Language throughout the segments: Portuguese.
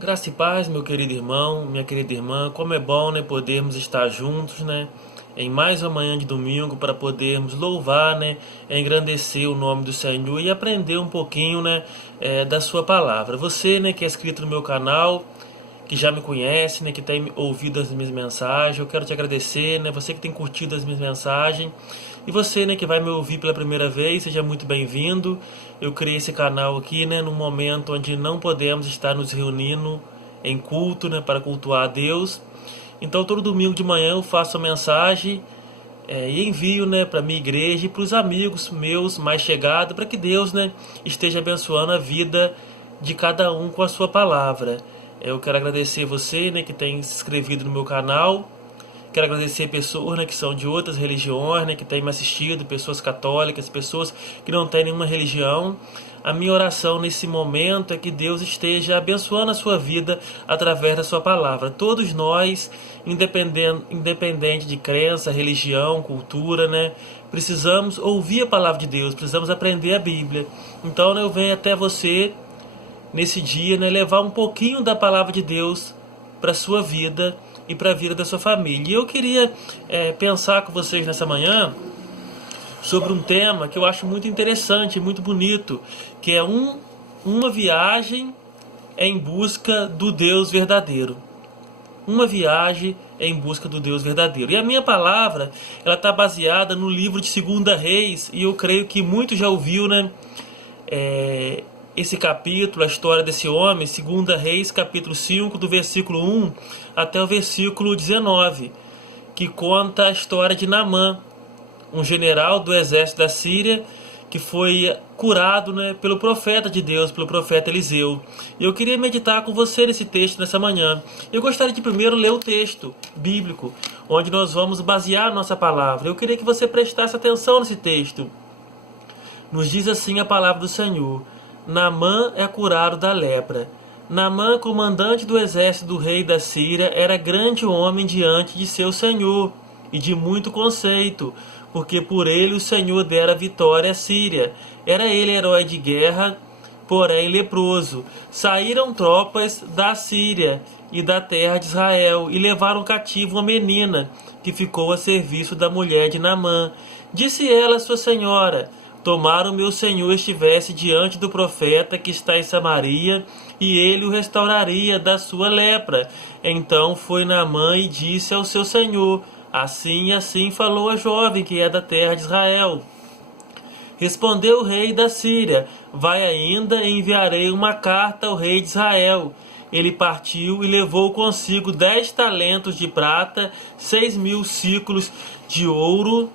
Graça e paz, meu querido irmão, minha querida irmã, como é bom, né, podermos estar juntos, né, em mais uma manhã de domingo para podermos louvar, né, engrandecer o nome do Senhor e aprender um pouquinho, né, da sua palavra. Você, né, que é inscrito no meu canal, que já me conhece, né, que tem ouvido as minhas mensagens, eu quero te agradecer, né, você que tem curtido as minhas mensagens, e você, né, que vai me ouvir pela primeira vez, seja muito bem-vindo. Eu criei esse canal aqui, né, num momento onde não podemos estar nos reunindo em culto, né, para cultuar a Deus. Então, todo domingo de manhã eu faço a mensagem e envio, né, para minha igreja e para os amigos meus mais chegados, para que Deus, né, esteja abençoando a vida de cada um com a sua palavra. Eu quero agradecer você, né, que tem se inscrevido no meu canal. Quero agradecer pessoas, né, que são de outras religiões, né, que têm me assistido, pessoas católicas, pessoas que não têm nenhuma religião. A minha oração nesse momento é que Deus esteja abençoando a sua vida através da sua palavra. Todos nós, independente de crença, religião, cultura, né, precisamos ouvir a palavra de Deus, precisamos aprender a Bíblia. Então, né, eu venho até você nesse dia, né, levar um pouquinho da palavra de Deus para a sua vida e para a vida da sua família. E eu queria pensar com vocês nessa manhã sobre um tema que eu acho muito interessante, muito bonito, que é uma viagem em busca do Deus verdadeiro. Uma viagem em busca do Deus verdadeiro. E a minha palavra, ela está baseada no livro de 2 Reis, e eu creio que muito já ouviu, né? Esse capítulo, a história desse homem, 2 Reis, capítulo 5, do versículo 1 até o versículo 19, que conta a história de Naamã, um general do exército da Síria, que foi curado, né, pelo profeta de Deus, pelo profeta Eliseu. E eu queria meditar com você nesse texto nessa manhã. Eu gostaria de primeiro ler o texto bíblico, onde nós vamos basear a nossa palavra. Eu queria que você prestasse atenção nesse texto. Nos diz assim a palavra do Senhor: Naamã é curado da lepra. Naamã, comandante do exército do rei da Síria, era grande homem diante de seu senhor e de muito conceito, porque por ele o Senhor dera vitória à Síria. Era ele herói de guerra, porém leproso. Saíram tropas da Síria e da terra de Israel e levaram cativo uma menina que ficou a serviço da mulher de Naamã. Disse ela à sua senhora: tomara o meu senhor estivesse diante do profeta que está em Samaria, e ele o restauraria da sua lepra. Então foi Naamã e disse ao seu senhor: assim e assim falou a jovem que é da terra de Israel. Respondeu o rei da Síria: vai ainda e enviarei uma carta ao rei de Israel. Ele partiu e levou consigo 10 talentos de prata, 6.000 ciclos de ouro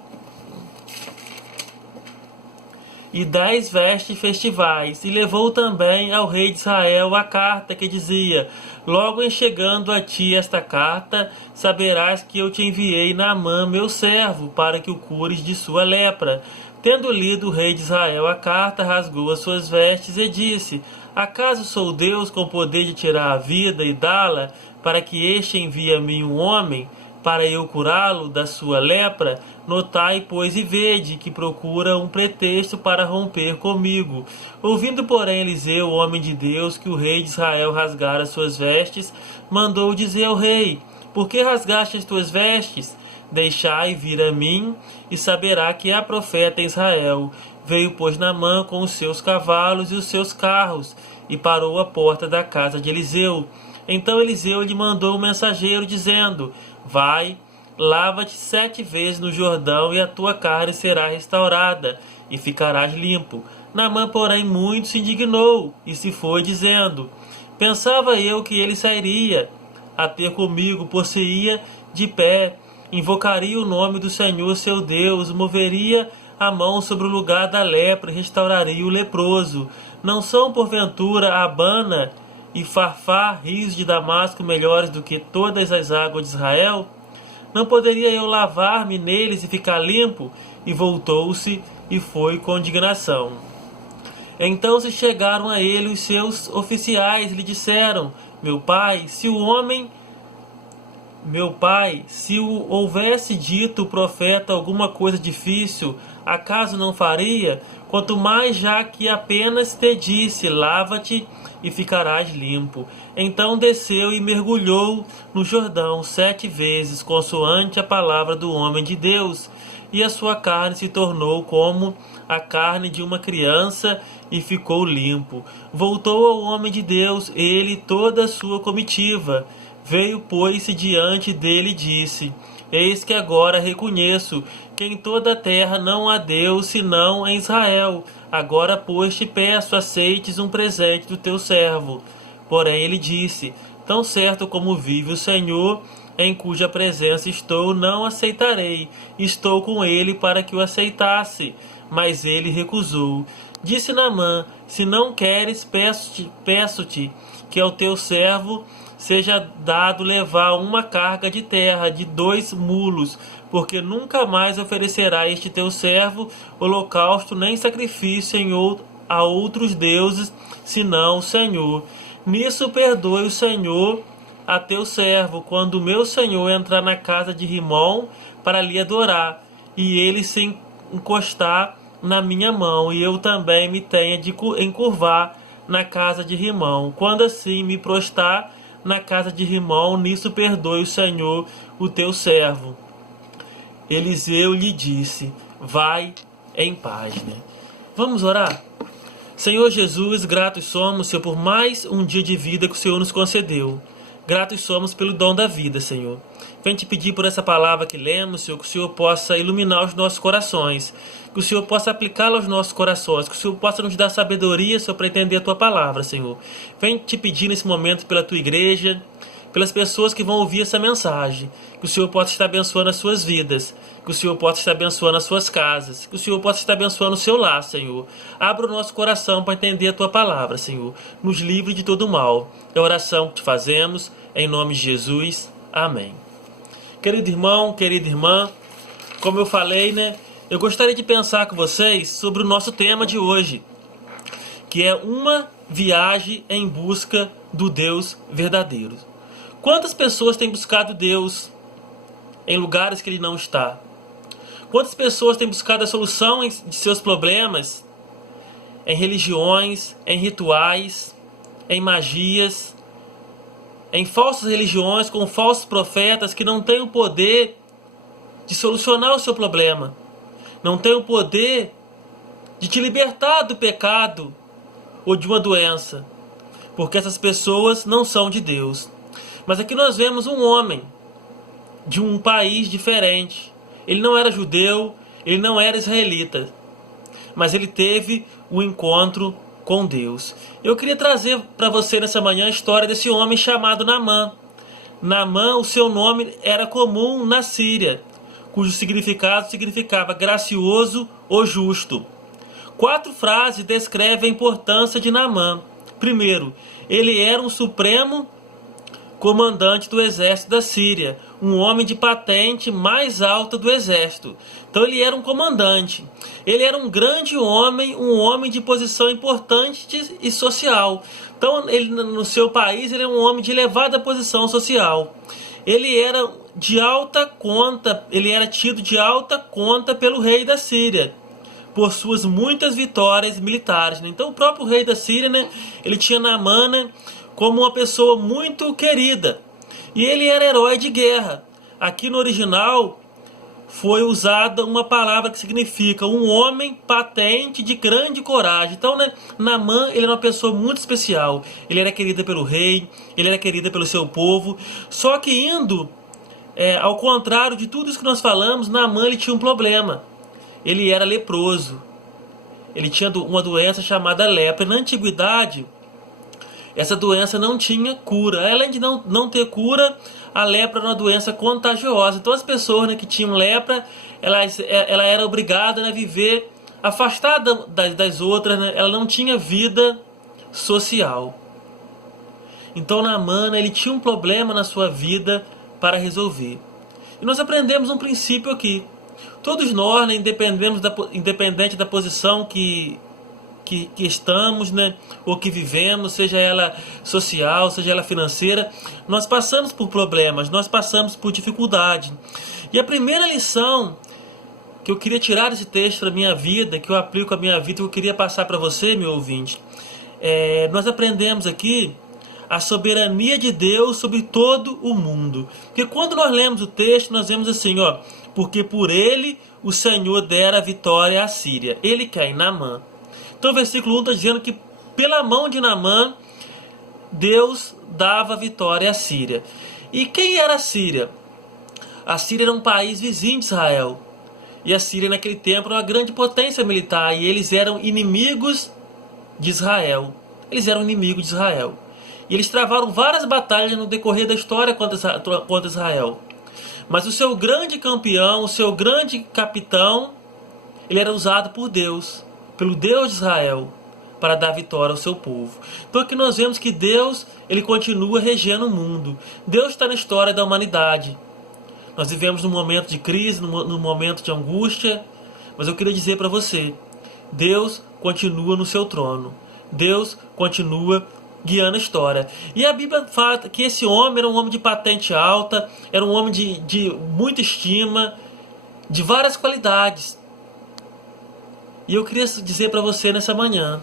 e 10 vestes festivais, e levou também ao rei de Israel a carta que dizia: logo em chegando a ti esta carta, saberás que eu te enviei Naamã, meu servo, para que o cures de sua lepra. Tendo lido o rei de Israel a carta, rasgou as suas vestes e disse: acaso sou Deus com poder de tirar a vida e dá-la, para que este envie a mim um homem, para eu curá-lo da sua lepra? Notai, pois, e vede que procura um pretexto para romper comigo. Ouvindo, porém, Eliseu, o homem de Deus, que o rei de Israel rasgara as suas vestes, mandou dizer ao rei: por que rasgaste as tuas vestes? Deixai vir a mim, e saberá que há profeta em Israel. Veio, pois, Naamã com os seus cavalos e os seus carros, e parou à porta da casa de Eliseu. Então Eliseu lhe mandou um mensageiro, dizendo: vai, lava-te 7 vezes no Jordão, e a tua carne será restaurada, e ficarás limpo. Naamã, porém, muito se indignou, e se foi, dizendo: pensava eu que ele sairia a ter comigo, por-se-ia de pé, invocaria o nome do Senhor seu Deus, moveria a mão sobre o lugar da lepra e restauraria o leproso. Não são, porventura, Abana e Farfar, rios de Damasco, melhores do que todas as águas de Israel? Não poderia eu lavar-me neles e ficar limpo? E voltou-se e foi com indignação. Então se chegaram a ele os seus oficiais e lhe disseram: meu pai, se o houvesse dito o profeta alguma coisa difícil, acaso não faria? Quanto mais já que apenas te disse: lava-te e ficarás limpo. Então desceu e mergulhou no Jordão 7 vezes, consoante a palavra do homem de Deus, e a sua carne se tornou como a carne de uma criança, e ficou limpo. Voltou ao homem de Deus, ele e toda a sua comitiva. Veio, pôs-se diante dele e disse: Eis que agora reconheço que em toda a terra não há Deus senão em Israel. Agora, pois, te peço, aceites um presente do teu servo. Porém ele disse: Tão certo como vive o Senhor, em cuja presença estou, não aceitarei. Estou com ele para que o aceitasse. Mas ele recusou. Disse Naamã: Se não queres, peço-te que ao teu servo seja dado levar uma carga de terra de 2 mulos, porque nunca mais oferecerá este teu servo holocausto nem sacrifício a outros deuses, senão o Senhor. Nisso perdoe o Senhor a teu servo, quando o meu senhor entrar na casa de Rimom para lhe adorar, e ele se encostar na minha mão, e eu também me tenha de encurvar na casa de Rimom. Quando assim me prostrar na casa de Rimom, nisso perdoe o Senhor o teu servo. Eliseu lhe disse: Vai em paz. Vamos orar? Senhor Jesus, gratos somos, Senhor, por mais um dia de vida que o Senhor nos concedeu. Gratos somos pelo dom da vida, Senhor. Vem te pedir por essa palavra que lemos, Senhor, que o Senhor possa iluminar os nossos corações, que o Senhor possa aplicá-la aos nossos corações, que o Senhor possa nos dar sabedoria, Senhor, para entender a Tua palavra, Senhor. Vem te pedir nesse momento pela Tua igreja, pelas pessoas que vão ouvir essa mensagem, que o Senhor possa estar abençoando as suas vidas, que o Senhor possa estar abençoando as suas casas, que o Senhor possa estar abençoando o seu lar, Senhor. Abra o nosso coração para entender a Tua palavra, Senhor. Nos livre de todo mal. É a oração que te fazemos, em nome de Jesus. Amém. Querido irmão, querida irmã, como eu falei, eu gostaria de pensar com vocês sobre o nosso tema de hoje, que é uma viagem em busca do Deus verdadeiro. Quantas pessoas têm buscado Deus em lugares que Ele não está? Quantas pessoas têm buscado a solução de seus problemas em religiões, em rituais, em magias, em falsas religiões, com falsos profetas que não têm o poder de solucionar o seu problema, não têm o poder de te libertar do pecado ou de uma doença, porque essas pessoas não são de Deus. Mas aqui nós vemos um homem de um país diferente. Ele não era judeu, ele não era israelita, mas ele teve um encontro com Deus. Eu queria trazer para você nessa manhã a história desse homem chamado Naamã. Naamã, o seu nome era comum na Síria, cujo significado significava gracioso ou justo. 4 frases descrevem a importância de Naamã. Primeiro, ele era um supremo comandante do exército da Síria, um homem de patente mais alta do exército. Então ele era um comandante. Ele era um grande homem, um homem de posição importante e social. Então ele, no seu país, ele era um homem de elevada posição social. Ele era de alta conta, ele era tido de alta conta pelo rei da Síria, por suas muitas vitórias militares. Então o próprio rei da Síria, ele tinha Naamã como uma pessoa muito querida. E ele era herói de guerra. Aqui no original foi usada uma palavra que significa um homem patente de grande coragem. Então, Naamã, ele era uma pessoa muito especial. Ele era querido pelo rei, ele era querido pelo seu povo. Só que ao contrário de tudo isso que nós falamos, Naamã, ele tinha um problema. Ele era leproso. Ele tinha uma doença chamada lepra. Na antiguidade, essa doença não tinha cura. Além de não ter cura, a lepra era uma doença contagiosa. Então as pessoas que tinham lepra, ela era obrigada a viver afastada das outras. Ela não tinha vida social. Então Naamã, ele tinha um problema na sua vida para resolver. E nós aprendemos um princípio aqui. Todos nós, independente da posição que estamos, ou que vivemos, seja ela social, seja ela financeira, nós passamos por problemas, nós passamos por dificuldade. E a primeira lição que eu queria tirar desse texto da minha vida, que eu aplico à minha vida, que eu queria passar para você, meu ouvinte, nós aprendemos aqui a soberania de Deus sobre todo o mundo. Porque quando nós lemos o texto, nós vemos assim, ó, porque por ele o Senhor dera a vitória à Síria. Ele quem? Naamã. Então o versículo 1 está dizendo que pela mão de Naamã, Deus dava vitória à Síria. E quem era a Síria? A Síria era um país vizinho de Israel. E a Síria naquele tempo era uma grande potência militar. E eles eram inimigos de Israel. Eles eram inimigos de Israel. E eles travaram várias batalhas no decorrer da história contra Israel. Mas o seu grande campeão, o seu grande capitão, ele era usado por Deus, pelo Deus de Israel, para dar vitória ao seu povo. Então aqui nós vemos que Deus, ele continua regendo o mundo. Deus está na história da humanidade. Nós vivemos num momento de crise, num momento de angústia, mas eu queria dizer para você, Deus continua no seu trono. Deus continua guiando a história. E a Bíblia fala que esse homem era um homem de patente alta, era um homem de muita estima, de várias qualidades. E eu queria dizer para você nessa manhã,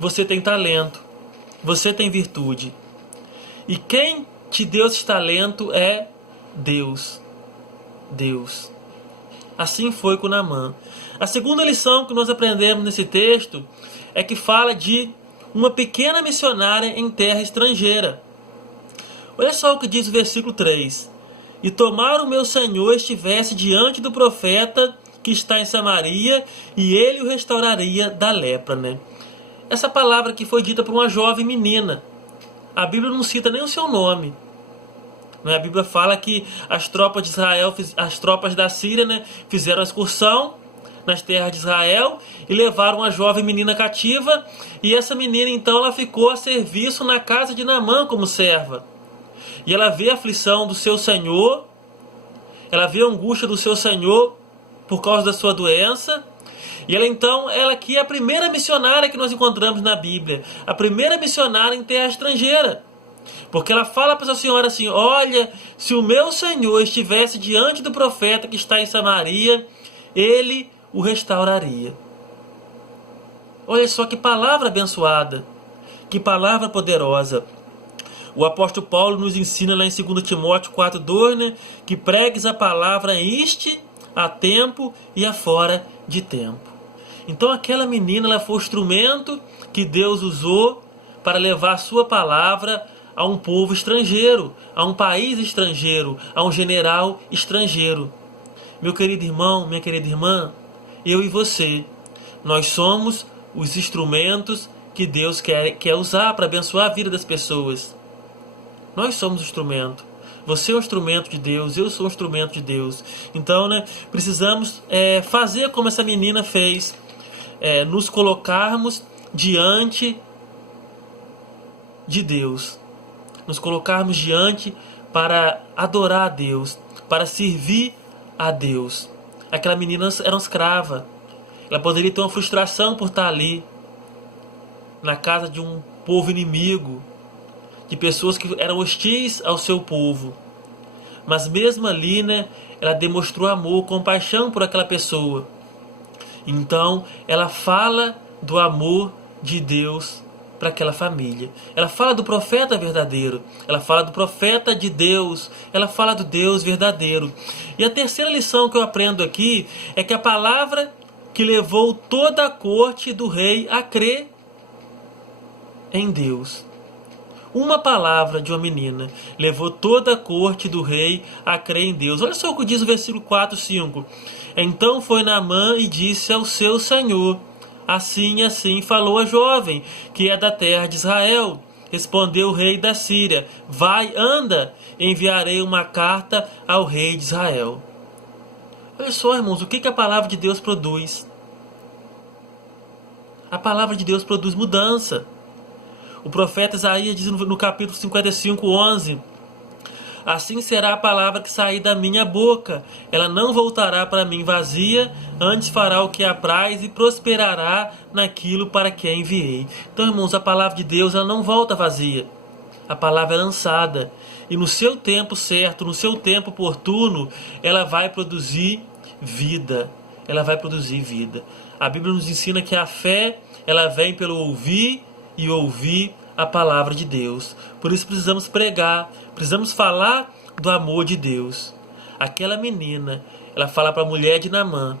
você tem talento, você tem virtude. E quem te deu esse talento é Deus. Deus. Assim foi com Naamã. A segunda lição que nós aprendemos nesse texto é que fala de uma pequena missionária em terra estrangeira. Olha só o que diz o versículo 3. E tomara o meu Senhor estivesse diante do profeta que está em Samaria, e ele o restauraria da lepra, né? Essa palavra que foi dita por uma jovem menina. A Bíblia não cita nem o seu nome. A Bíblia fala que as tropas de Israel, as tropas da Síria, né, fizeram a excursão nas terras de Israel e levaram uma jovem menina cativa, e essa menina então ela ficou a serviço na casa de Naamã como serva. E ela vê a aflição do seu senhor, ela vê a angústia do seu senhor por causa da sua doença, e ela aqui é a primeira missionária que nós encontramos na Bíblia, a primeira missionária em terra estrangeira. Porque ela fala para essa senhora assim, olha, se o meu Senhor estivesse diante do profeta que está em Samaria, ele o restauraria. Olha só que palavra abençoada, que palavra poderosa. O apóstolo Paulo nos ensina lá em 2 Timóteo 4,2, né, que pregues a palavra este a tempo e a fora de tempo. Então aquela menina, ela foi o instrumento que Deus usou para levar a sua palavra a um povo estrangeiro, a um país estrangeiro, a um general estrangeiro. Meu querido irmão, minha querida irmã, eu e você, nós somos os instrumentos que Deus quer usar para abençoar a vida das pessoas. Nós somos o instrumento. Você é um instrumento de Deus, eu sou um instrumento de Deus. Então, né, precisamos fazer como essa menina fez, nos colocarmos diante de Deus. Nos colocarmos diante para adorar a Deus, para servir a Deus. Aquela menina era uma escrava. Ela poderia ter uma frustração por estar ali, na casa de um povo inimigo, de pessoas que eram hostis ao seu povo. Mas mesmo ali, né, ela demonstrou amor, compaixão por aquela pessoa. Então, ela fala do amor de Deus para aquela família. Ela fala do profeta verdadeiro. Ela fala do profeta de Deus. Ela fala do Deus verdadeiro. E a terceira lição que eu aprendo aqui é que a palavra que levou toda a corte do rei a crer em Deus. Uma palavra de uma menina levou toda a corte do rei a crer em Deus. Olha só o que diz o versículo 4, 5. Então foi Naamã e disse ao seu senhor, assim e assim falou a jovem, que é da terra de Israel. Respondeu o rei da Síria, vai, anda, enviarei uma carta ao rei de Israel. Olha só, irmãos, o que a palavra de Deus produz? A palavra de Deus produz mudança. O profeta Isaías diz no capítulo 55, 11, assim será a palavra que sair da minha boca. Ela não voltará para mim vazia, antes fará o que apraz e prosperará naquilo para que a enviei. Então, irmãos, a palavra de Deus ela não volta vazia. A palavra é lançada. E no seu tempo certo, no seu tempo oportuno, ela vai produzir vida. Ela vai produzir vida. A Bíblia nos ensina que a fé ela vem pelo ouvir e ouvir a palavra de Deus. Por isso precisamos pregar, precisamos falar do amor de Deus. Aquela menina, ela fala para a mulher de Naamã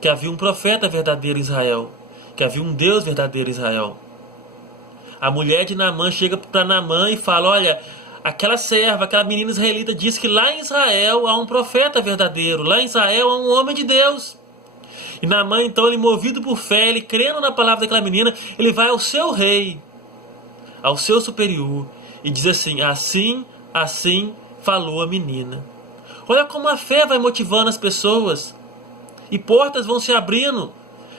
que havia um profeta verdadeiro em Israel, que havia um Deus verdadeiro em Israel. A mulher de Naamã chega para Naamã e fala: olha, aquela serva, aquela menina israelita diz que lá em Israel há um profeta verdadeiro, lá em Israel há um homem de Deus. E Naamã, então, ele movido por fé, ele crendo na palavra daquela menina, ele vai ao seu rei, ao seu superior, e diz assim falou a menina. Olha como a fé vai motivando as pessoas, e portas vão se abrindo,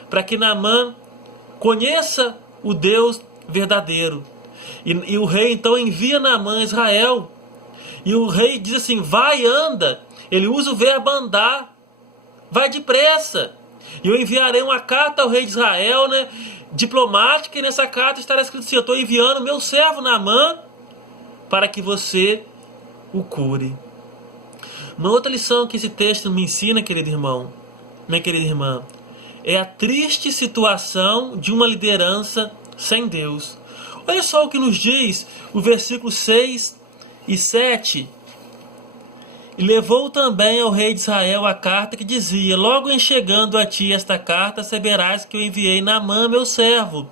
para que Naamã conheça o Deus verdadeiro. E o rei, então, envia Naamã a Israel, e o rei diz assim: vai, anda. Ele usa o verbo andar, vai depressa. E eu enviarei uma carta ao rei de Israel, né, diplomática, e nessa carta estará escrito assim: eu estou enviando meu servo Naamã para que você o cure. Uma outra lição que esse texto me ensina, querido irmão, minha querida irmã, é a triste situação de uma liderança sem Deus. Olha só o que nos diz o versículo 6 e 7. E levou também ao rei de Israel a carta que dizia: logo em chegando a ti esta carta, saberás que eu enviei Naamã, meu servo,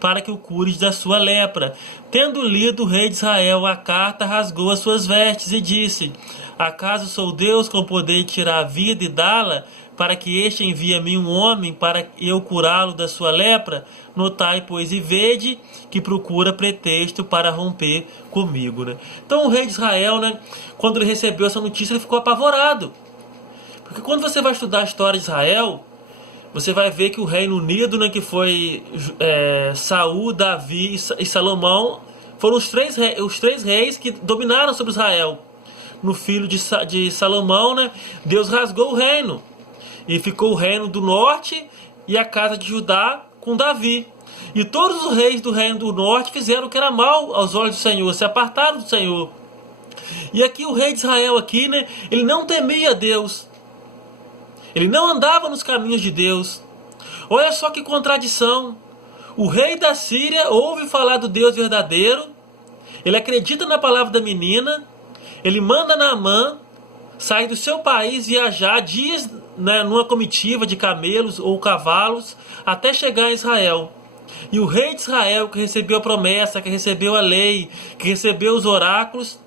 para que o cures da sua lepra. Tendo lido o rei de Israel a carta, rasgou as suas vestes e disse: acaso sou Deus com poder de tirar a vida e dá-la, para que este envie a mim um homem para eu curá-lo da sua lepra? Notai, pois, e vede que procura pretexto para romper comigo. Né? Então o rei de Israel, né, quando ele recebeu essa notícia, ele ficou apavorado. Porque quando você vai estudar a história de Israel, você vai ver que o Reino Unido, né, que foi Saul, Davi e Salomão, foram os três reis que dominaram sobre Israel. No filho de Salomão, né, Deus rasgou o reino. E ficou o reino do norte e a casa de Judá com Davi. E todos os reis do reino do norte fizeram o que era mal aos olhos do Senhor, se apartaram do Senhor. E aqui o rei de Israel, aqui, né, ele não temia Deus. Ele não andava nos caminhos de Deus. Olha só que contradição. O rei da Síria ouve falar do Deus verdadeiro, ele acredita na palavra da menina, ele manda Naamã sair do seu país, viajar dias, né, numa comitiva de camelos ou cavalos, até chegar em Israel. E o rei de Israel, que recebeu a promessa, que recebeu a lei, que recebeu os oráculos,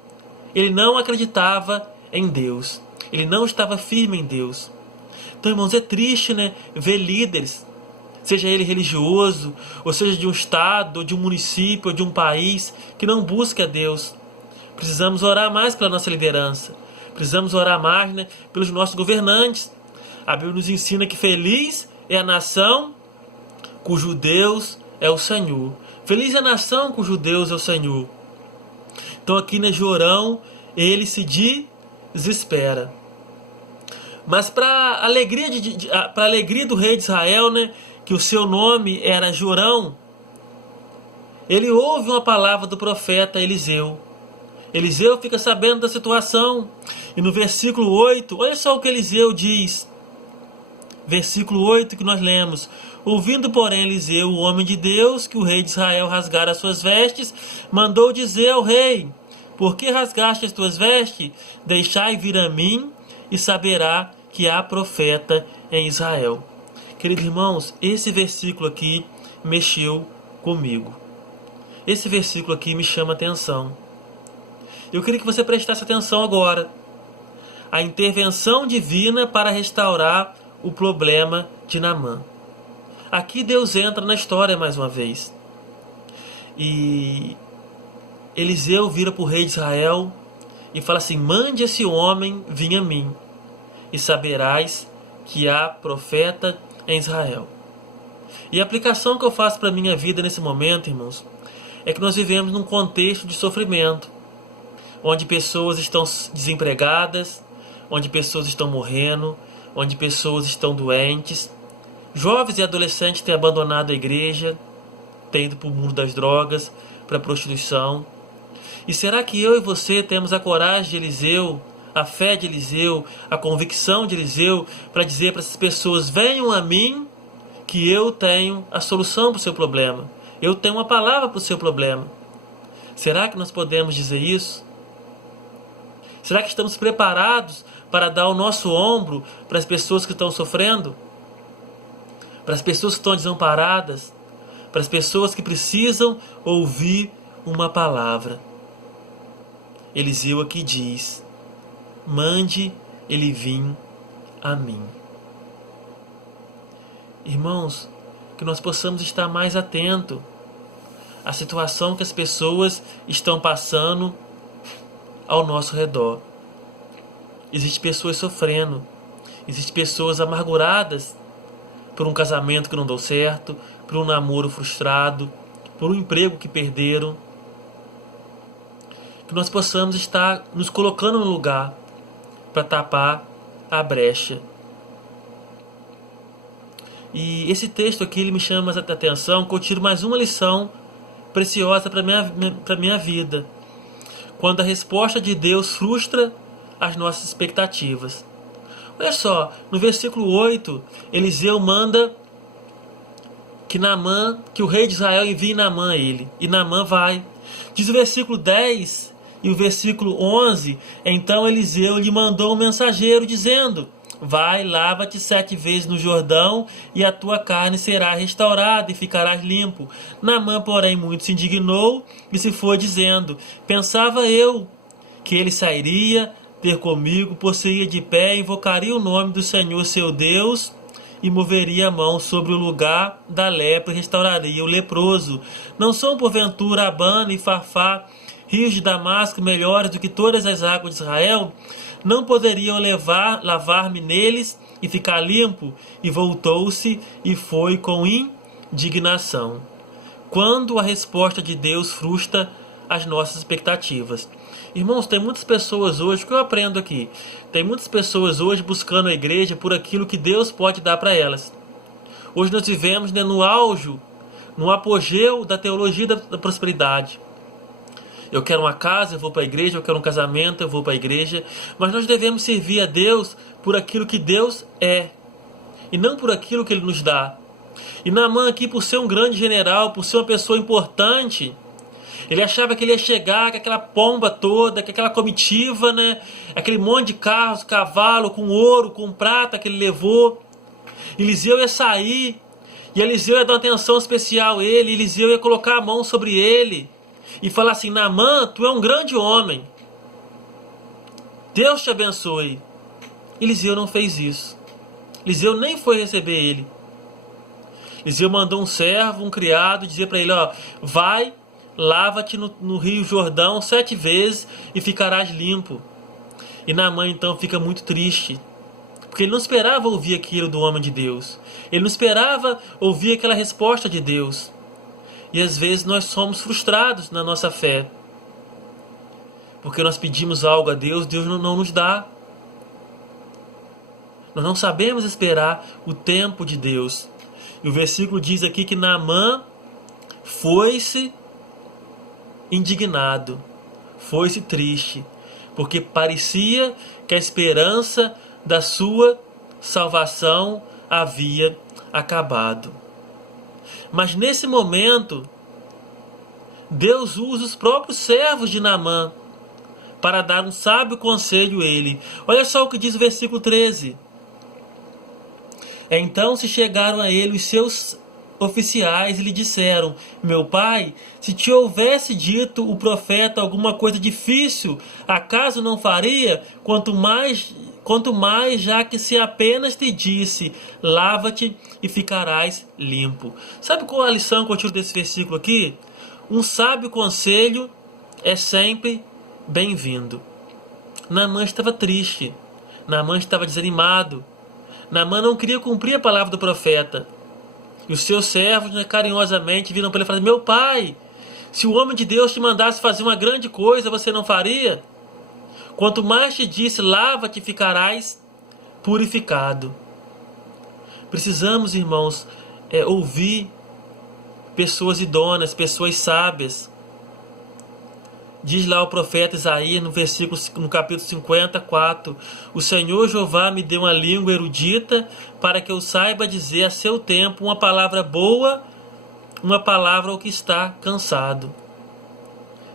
ele não acreditava em Deus. Ele não estava firme em Deus. Então, irmãos, é triste, né, ver líderes, seja ele religioso, ou seja de um estado, ou de um município, ou de um país, que não busca a Deus. Precisamos orar mais pela nossa liderança. Precisamos orar mais, né, pelos nossos governantes. A Bíblia nos ensina que feliz é a nação cujo Deus é o Senhor. Feliz é a nação cujo Deus é o Senhor. Então aqui, né, Jorão, ele se desespera. Mas para a alegria do rei de Israel, né, que o seu nome era Jorão, ele ouve uma palavra do profeta Eliseu. Eliseu fica sabendo da situação. E no versículo 8, olha só o que Eliseu diz. Versículo 8 que nós lemos: ouvindo, porém, Eliseu, o homem de Deus, que o rei de Israel rasgara as suas vestes, mandou dizer ao rei: por que rasgaste as tuas vestes? Deixai vir a mim, e saberá que há profeta em Israel. Queridos irmãos, esse versículo aqui mexeu comigo. Esse versículo aqui me chama a atenção. Eu queria que você prestasse atenção agora. A intervenção divina para restaurar o problema de Naamã. Aqui Deus entra na história mais uma vez. E Eliseu vira para o rei de Israel e fala assim: mande esse homem vir a mim, e saberás que há profeta em Israel. E a aplicação que eu faço para a minha vida nesse momento, irmãos, é que nós vivemos num contexto de sofrimento, onde pessoas estão desempregadas, onde pessoas estão morrendo, onde pessoas estão doentes. Jovens e adolescentes têm abandonado a igreja, têm ido para o mundo das drogas, para a prostituição. E será que eu e você temos a coragem de Eliseu, a fé de Eliseu, a convicção de Eliseu, para dizer para essas pessoas: venham a mim, que eu tenho a solução para o seu problema. eu tenho uma palavra para o seu problema. Será que nós podemos dizer isso? Será que estamos preparados para dar o nosso ombro para as pessoas que estão sofrendo? Para as pessoas que estão desamparadas? Para as pessoas que precisam ouvir uma palavra? Eliseu aqui diz: mande ele vir a mim. Irmãos, que nós possamos estar mais atentos à situação que as pessoas estão passando ao nosso redor. Existem pessoas sofrendo, existem pessoas amarguradas por um casamento que não deu certo, por um namoro frustrado, por um emprego que perderam. Que nós possamos estar nos colocando no lugar para tapar a brecha. E esse texto aqui ele me chama a atenção, que eu tiro mais uma lição preciosa para a minha vida. Quando a resposta de Deus frustra as nossas expectativas. Olha só, no versículo 8, Eliseu manda que o rei de Israel envie Naamã a ele. E Naamã vai. Diz o versículo 10 e o versículo 11, então Eliseu lhe mandou um mensageiro dizendo: vai, lava-te 7 vezes no Jordão, e a tua carne será restaurada e ficarás limpo. Naamã, porém, muito se indignou e se foi dizendo: pensava eu que ele sairia ter comigo, possuía de pé, invocaria o nome do Senhor seu Deus e moveria a mão sobre o lugar da lepra e restauraria o leproso. Não são porventura Abana e Farfá, rios de Damasco, melhores do que todas as águas de Israel? Não poderiam lavar-me neles e ficar limpo? E voltou-se e foi com indignação. Quando a resposta de Deus frustra as nossas expectativas. Irmãos, tem muitas pessoas hoje, o que eu aprendo aqui, tem muitas pessoas hoje buscando a igreja por aquilo que Deus pode dar para elas. Hoje nós vivemos, né, no auge, no apogeu da teologia da prosperidade. Eu quero uma casa, eu vou para a igreja. Eu quero um casamento, eu vou para a igreja. Mas nós devemos servir a Deus por aquilo que Deus é, e não por aquilo que Ele nos dá. E Naamã aqui, por ser um grande general, por ser uma pessoa importante, ele achava que ele ia chegar com aquela pomba toda, com aquela comitiva, né? Aquele monte de carros, cavalo, com ouro, com prata que ele levou. Eliseu ia sair, e Eliseu ia dar uma atenção especial a ele. Eliseu ia colocar a mão sobre ele e falar assim: Naamã, tu é um grande homem, Deus te abençoe. Eliseu não fez isso. Eliseu nem foi receber ele. Eliseu mandou um servo, um criado, dizer para ele: ó, vai, lava-te no rio Jordão 7 vezes e ficarás limpo. E Naamã então fica muito triste, porque ele não esperava ouvir aquilo do homem de Deus. Ele não esperava ouvir aquela resposta de Deus. E às vezes nós somos frustrados na nossa fé, porque nós pedimos algo a Deus, Deus não nos dá. Nós não sabemos esperar o tempo de Deus. E o versículo diz aqui que Naamã foi-se indignado, foi-se triste, porque parecia que a esperança da sua salvação havia acabado. Mas nesse momento, Deus usa os próprios servos de Naamã para dar um sábio conselho a ele. Olha só o que diz o versículo 13. Então se chegaram a ele os seus oficiais e lhe disseram: meu pai, se te houvesse dito o profeta alguma coisa difícil, acaso não faria? Quanto mais, já que se apenas te disse: lava-te e ficarás limpo. Sabe qual é a lição que eu tiro desse versículo aqui? Um sábio conselho é sempre bem-vindo. Naamã estava triste, Naamã estava desanimado, Naamã não queria cumprir a palavra do profeta. E os seus servos, né, carinhosamente viram para ele e falaram: meu pai, se o homem de Deus te mandasse fazer uma grande coisa, você não faria? Quanto mais te disse, lava-te e ficarás purificado. Precisamos, irmãos, ouvir pessoas idôneas, pessoas sábias. Diz lá o profeta Isaías no capítulo 54: o Senhor Jeová me deu uma língua erudita para que eu saiba dizer a seu tempo uma palavra boa, uma palavra ao que está cansado.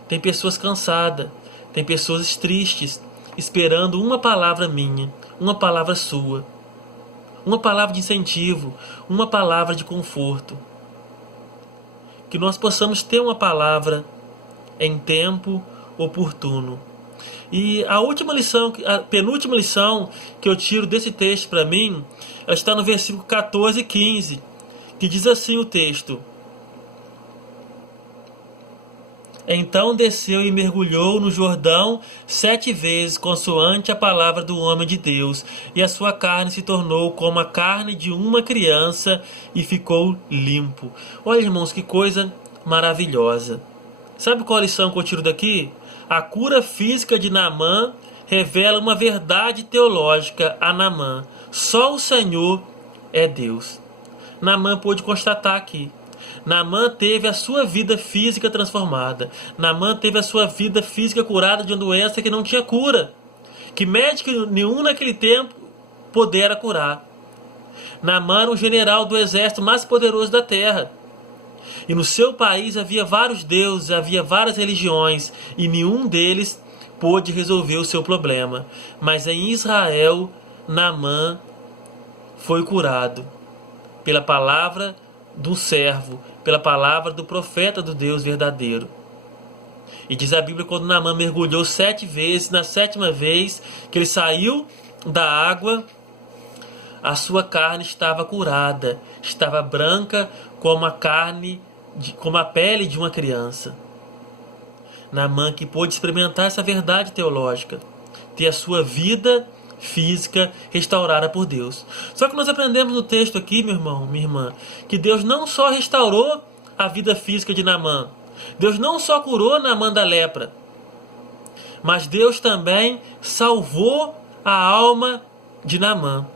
Tem pessoas cansadas, tem pessoas tristes, esperando uma palavra minha, uma palavra sua, uma palavra de incentivo, uma palavra de conforto. Que nós possamos ter uma palavra em tempo oportuno. E a última lição, a penúltima lição que eu tiro desse texto para mim, está no versículo 14 e 15, que diz assim o texto: Então desceu e mergulhou no Jordão 7 vezes, consoante a palavra do homem de Deus, e a sua carne se tornou como a carne de uma criança e ficou limpo. Olha, irmãos, que coisa maravilhosa. Sabe qual a lição que eu tiro daqui? A cura física de Naamã revela uma verdade teológica a Naamã. Só o Senhor é Deus. Naamã pôde constatar aqui. Naamã teve a sua vida física transformada. Naamã teve a sua vida física curada de uma doença que não tinha cura, que médico nenhum naquele tempo pudera curar. Naamã era um general do exército mais poderoso da terra. E no seu país havia vários deuses, havia várias religiões, e nenhum deles pôde resolver o seu problema. Mas em Israel, Naamã foi curado pela palavra do servo, pela palavra do profeta do Deus verdadeiro. E diz a Bíblia, quando Naamã mergulhou 7 vezes, na 7ª vez que ele saiu da água, a sua carne estava curada, estava branca como a carne, como a pele de uma criança. Naamã que pôde experimentar essa verdade teológica, ter a sua vida física restaurada por Deus. Só que nós aprendemos no texto aqui, meu irmão, minha irmã, que Deus não só restaurou a vida física de Naamã, Deus não só curou Naamã da lepra, mas Deus também salvou a alma de Naamã.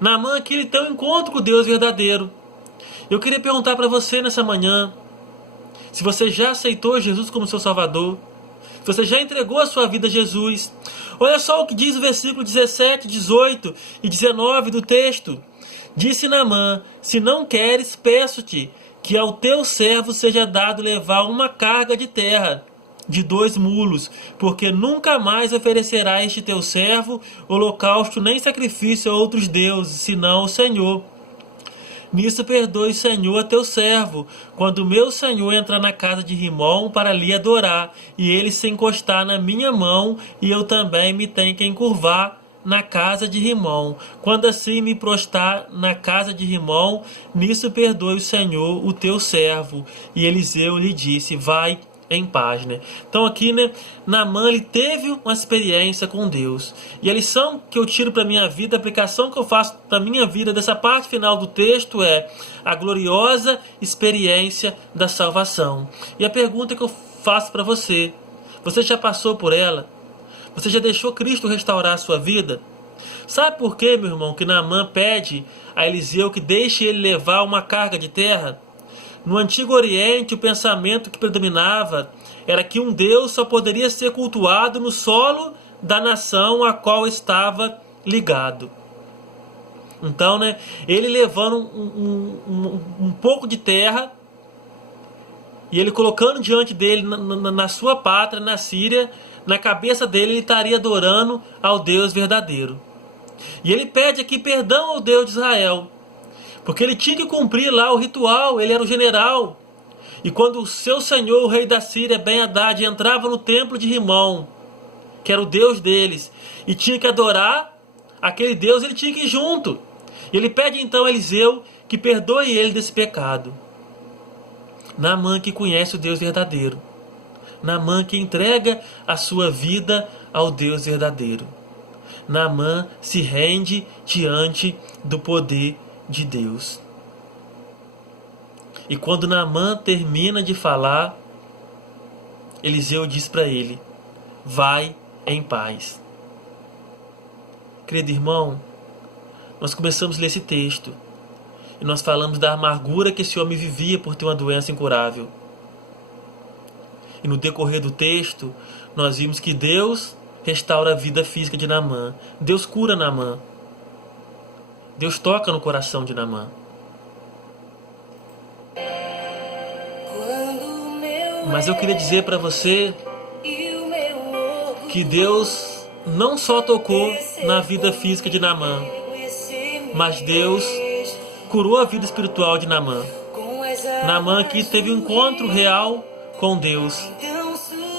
Naamã aqui ele tem um encontro com o Deus verdadeiro. Eu queria perguntar para você nessa manhã, se você já aceitou Jesus como seu Salvador, se você já entregou a sua vida a Jesus. Olha só o que diz o versículo 17, 18 e 19 do texto. Disse Naamã: se não queres, peço-te que ao teu servo seja dado levar uma carga de terra de 2 mulos, porque nunca mais oferecerá este teu servo holocausto nem sacrifício a outros deuses, senão ao Senhor. Nisso perdoe, Senhor, a teu servo, quando o meu senhor entrar na casa de Rimom para lhe adorar, e ele se encostar na minha mão, e eu também me tenho que encurvar na casa de Rimom. Quando assim me prostrar na casa de Rimom, nisso perdoe o Senhor, o teu servo. E Eliseu lhe disse: vai em paz, né? Então aqui, né, Naamã ele teve uma experiência com Deus. E a lição que eu tiro para minha vida, a aplicação que eu faço para minha vida dessa parte final do texto é a gloriosa experiência da salvação. E a pergunta que eu faço para você: você já passou por ela? Você já deixou Cristo restaurar a sua vida? Sabe por quê, meu irmão, que Naamã pede a Eliseu que deixe ele levar uma carga de terra? No Antigo Oriente, o pensamento que predominava era que um Deus só poderia ser cultuado no solo da nação a qual estava ligado. Então, né, ele levando um pouco de terra e ele colocando diante dele, na sua pátria, na Síria, na cabeça dele ele estaria adorando ao Deus verdadeiro. E ele pede aqui perdão ao Deus de Israel, porque ele tinha que cumprir lá o ritual, ele era o general. E quando o seu senhor, o rei da Síria, Ben-Hadad, entrava no templo de Rimom, que era o Deus deles, e tinha que adorar aquele Deus, ele tinha que ir junto. E ele pede então a Eliseu que perdoe ele desse pecado. Naamã que conhece o Deus verdadeiro. Naamã que entrega a sua vida ao Deus verdadeiro. Naamã se rende diante do poder de Deus. E quando Naamã termina de falar, Eliseu diz para ele: vai em paz. Querido irmão, nós começamos a ler esse texto e nós falamos da amargura que esse homem vivia por ter uma doença incurável. E no decorrer do texto, nós vimos que Deus restaura a vida física de Naamã. Deus cura Naamã. Deus toca no coração de Naamã. Mas eu queria dizer para você que Deus não só tocou na vida física de Naamã, mas Deus curou a vida espiritual de Naamã. Naamã que teve um encontro real com Deus.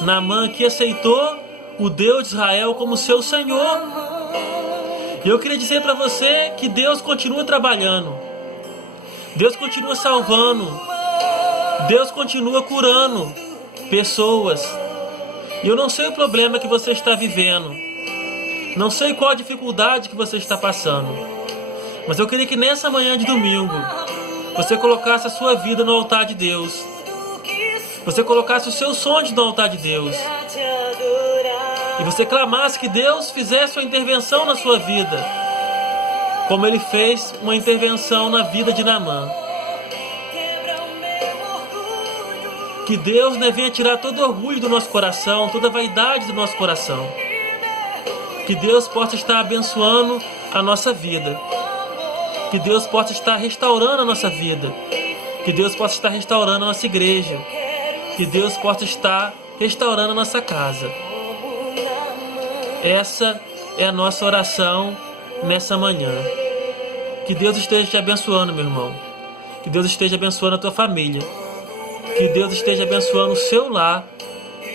Naamã que aceitou o Deus de Israel como seu Senhor. E eu queria dizer para você que Deus continua trabalhando. Deus continua salvando. Deus continua curando pessoas. E eu não sei o problema que você está vivendo. Não sei qual a dificuldade que você está passando. Mas eu queria que nessa manhã de domingo você colocasse a sua vida no altar de Deus. Você colocasse os seus sonhos no altar de Deus. E você clamasse que Deus fizesse uma intervenção na sua vida, como Ele fez uma intervenção na vida de Naamã. Que Deus venha tirar todo orgulho do nosso coração, toda vaidade do nosso coração. Que Deus possa estar abençoando a nossa vida. Que Deus possa estar restaurando a nossa vida. Que Deus possa estar restaurando a nossa igreja. Que Deus possa estar restaurando a nossa casa. Essa é a nossa oração nessa manhã. Que Deus esteja te abençoando, meu irmão. Que Deus esteja abençoando a tua família. Que Deus esteja abençoando o seu lar,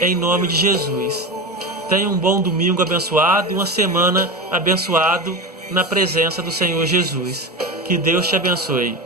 em nome de Jesus. Tenha um bom domingo abençoado e uma semana abençoado na presença do Senhor Jesus. Que Deus te abençoe.